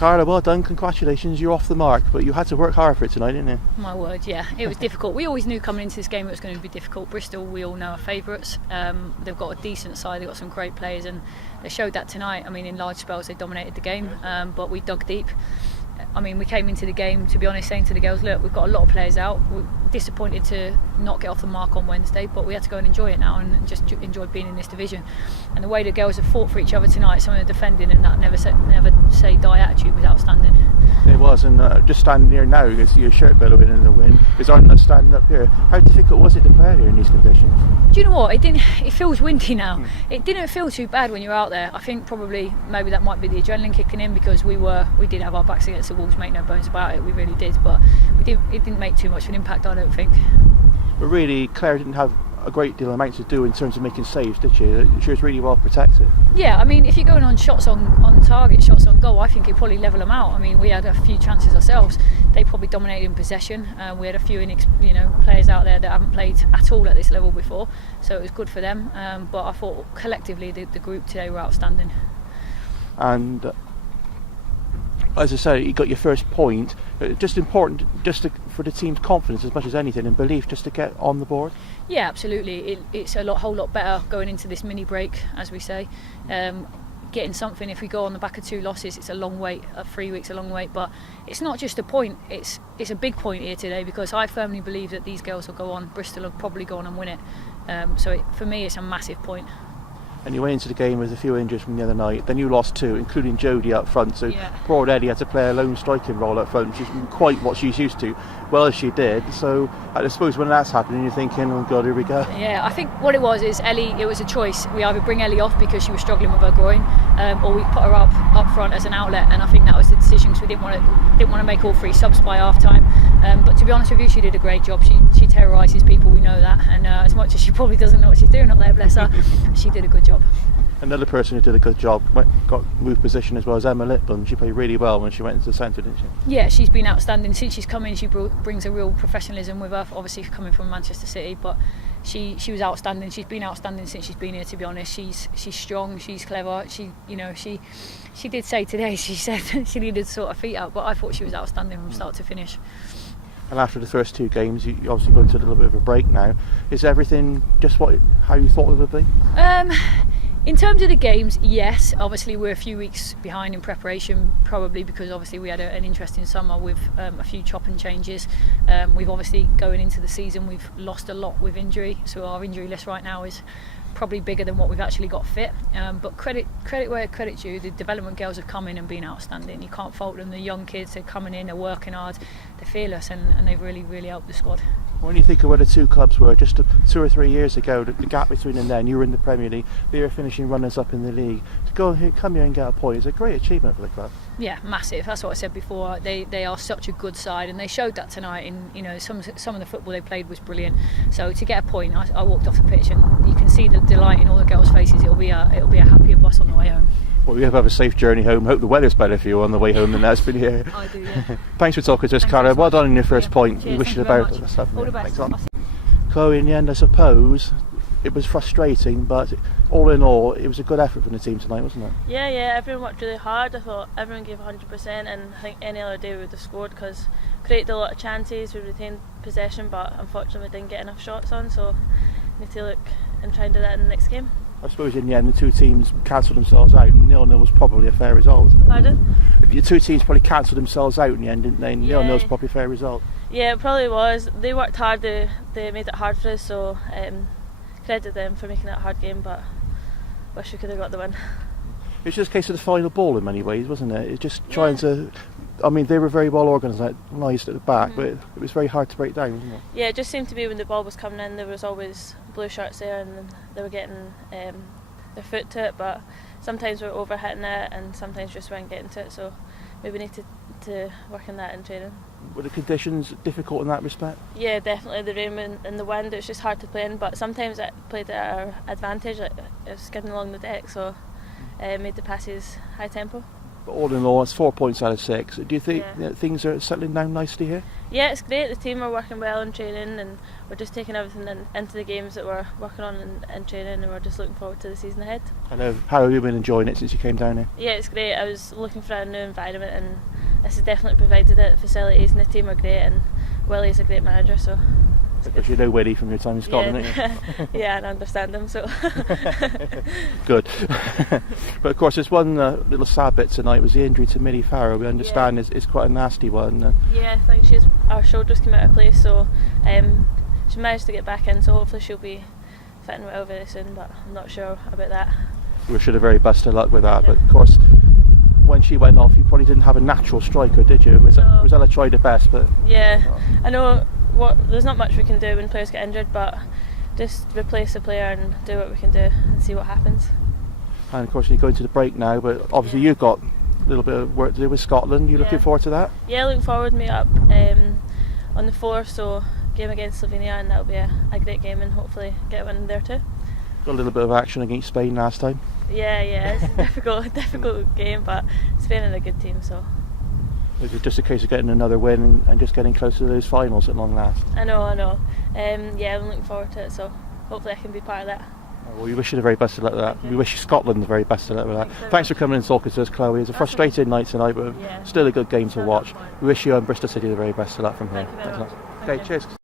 Carla, well done, congratulations, you're off the mark, but you had to work hard for it tonight, didn't you? My word, yeah, it was difficult. We always knew coming into this game it was going to be difficult. Bristol, we all know, are favourites. They've got a decent side, they've got some great players, and they showed that tonight. I mean, in large spells they dominated the game, but we dug deep. I mean, we came into the game, to be honest, saying to the girls, look, we've got a lot of players out. We're disappointed to not get off the mark on Wednesday, but we had to go and enjoy it now and just enjoy being in this division. And the way the girls have fought for each other tonight, some of the defending and that never say die attitude was outstanding. It was, and just standing here now, you can see your shirt billowing in the wind. Because I'm not standing up here. How difficult was it to play here in these conditions? Do you know what? It feels windy now. It didn't feel too bad when you're out there. I think probably maybe that might be the adrenaline kicking in, because we did have our backs against the walls, make no bones about it. We really did, but it didn't make too much of an impact, I don't think. But really, Claire didn't have a great deal of amounts to do in terms of making saves, did she? She was really well protected. Yeah, I mean, if you're going on shots on target, shots on goal, I think it probably level them out. I mean, we had a few chances ourselves. They probably dominated in possession. We had a few players out there that haven't played at all at this level before, so it was good for them. But I thought collectively the group today were outstanding. And as I say, you got your first point. Just important, for the team's confidence as much as anything, and belief, just to get on the board. Yeah, absolutely. It's a whole lot better going into this mini break, as we say. Getting something. If we go on the back of 2 losses, it's a long wait. 3 weeks, a long wait. But it's not just a point. It's a big point here today, because I firmly believe that these girls will go on. Bristol will probably go on and win it. For me, it's a massive point. And you went into the game with a few injuries from the other night. Then you lost 2, including Jodie up front. So poor Eddie had to play a lone striking role up front, which isn't quite what she's used to. Well, as she did. So I suppose when that's happening, you're thinking, oh God, here we go. Yeah, I think what it was is Ellie. It was a choice. We either bring Ellie off because she was struggling with her groin, or we put her up front as an outlet. And I think that was the decision, because we didn't want to make all 3 subs by half time. But to be honest with you, she did a great job. She terrorises people. We know that. And as much as she probably doesn't know what she's doing up there, bless her, she did a good job. Another person who did a good job got moved position as well as Emma Litburn. She played really well when she went into the centre, didn't she? Yeah, she's been outstanding since she's come in. She brings a real professionalism with her. Obviously coming from Manchester City, but she was outstanding. She's been outstanding since she's been here. To be honest, she's strong. She's clever. She did say today. She said she needed to sort her feet out, but I thought she was outstanding from start to finish. And after the first 2 games, you obviously go into a little bit of a break now. Is everything just how you thought it would be? In terms of the games, yes. Obviously we're a few weeks behind in preparation, probably because obviously we had an interesting summer with a few chop and changes. We've obviously, going into the season, we've lost a lot with injury, so our injury list right now is probably bigger than what we've actually got fit. But credit where credit's due. The development girls have come in and been outstanding. You can't fault them. The young kids, they're coming in, they're working hard, they're fearless, and they've really, really helped the squad. When you think of where the 2 clubs were just 2 or 3 years ago, the gap between them then, you were in the Premier League, they were finishing runners up in the league. To go here, come here and get a point is a great achievement for the club. Yeah, massive. That's what I said before. They are such a good side, and they showed that tonight. In some of the football they played was brilliant. So to get a point, I walked off the pitch and you can see the delight in all the girls' faces. It'll be a happier bus on the way home. Well, you have a safe journey home. Hope the weather's better for you on the way home than that's been here. I do, yeah. Thanks for talking to us, Carla. Well done on your first point. Cheers, we wish you the best. All the best. Chloe, in the end, I suppose it was frustrating, but all in all, it was a good effort from the team tonight, wasn't it? Yeah, everyone worked really hard. I thought everyone gave 100%, and I think any other day we would have scored, because created a lot of chances, we retained possession, but unfortunately we didn't get enough shots on, so we need to look and try and do that in the next game. I suppose in the end the 2 teams cancelled themselves out, and 0-0 was probably a fair result, wasn't it? Pardon? The 2 teams probably cancelled themselves out in the end, didn't they? 0-0 was probably a fair result. Yeah, it probably was. They worked hard, they made it hard for us, so credit them for making it a hard game, but wish we could have got the win. It's just a case of the final ball in many ways, wasn't it? It's just trying to... I mean, they were very well organised at the back, but it was very hard to break down, wasn't it? Yeah, it just seemed to be when the ball was coming in, there was always blue shirts there, and they were getting their foot to it, but sometimes we were overhitting it, and sometimes just weren't getting to it, so maybe we need to work on that in training. Were the conditions difficult in that respect? Yeah, definitely. The rain and the wind, it was just hard to play in, but sometimes it played at our advantage. It was skidding along the deck, so it made the passes high tempo. But all in all, it's 4 points out of 6. Do you think that things are settling down nicely here? Yeah, it's great. The team are working well in training, and we're just taking everything into the games that we're working on in training, and we're just looking forward to the season ahead. I know. How have you been enjoying it since you came down here? Yeah, it's great. I was looking for a new environment, and this has definitely provided it. The facilities and the team are great, and Willie's a great manager, so... Because you know Willie from your time in Scotland, don't you? Yeah, and I understand him, so... Good. But of course, there's one little sad bit tonight was the injury to Millie Farrow. We understand is quite a nasty one. Yeah, I think our shoulders came out of place, so she managed to get back in, so hopefully she'll be fitting well very soon, but I'm not sure about that. We wish her the very best of luck with that, but of course, when she went off, you probably didn't have a natural striker, did you? Rosella tried her best, but... Yeah, I know there's not much we can do when players get injured, but just replace the player and do what we can do and see what happens. And of course, you're going to the break now, but obviously you've got a little bit of work to do with Scotland. You looking forward to that? Yeah, looking forward to meet up on the 4th, so game against Slovenia, and that'll be a great game, and hopefully get a win there too. Got a little bit of action against Spain last time. Yeah, it's a difficult game, but Spain are a good team, so. Is it just a case of getting another win and just getting closer to those finals at long last? I know. Yeah, I'm looking forward to it, so hopefully I can be part of that. Well, we wish you the very best of luck with that. We wish Scotland the very best of luck with that. Thanks for coming and talking to us, Chloe. It's a frustrating night tonight, but still a good game to watch. We wish you and Bristol City the very best of luck from here. Thank you very much. Okay, cheers.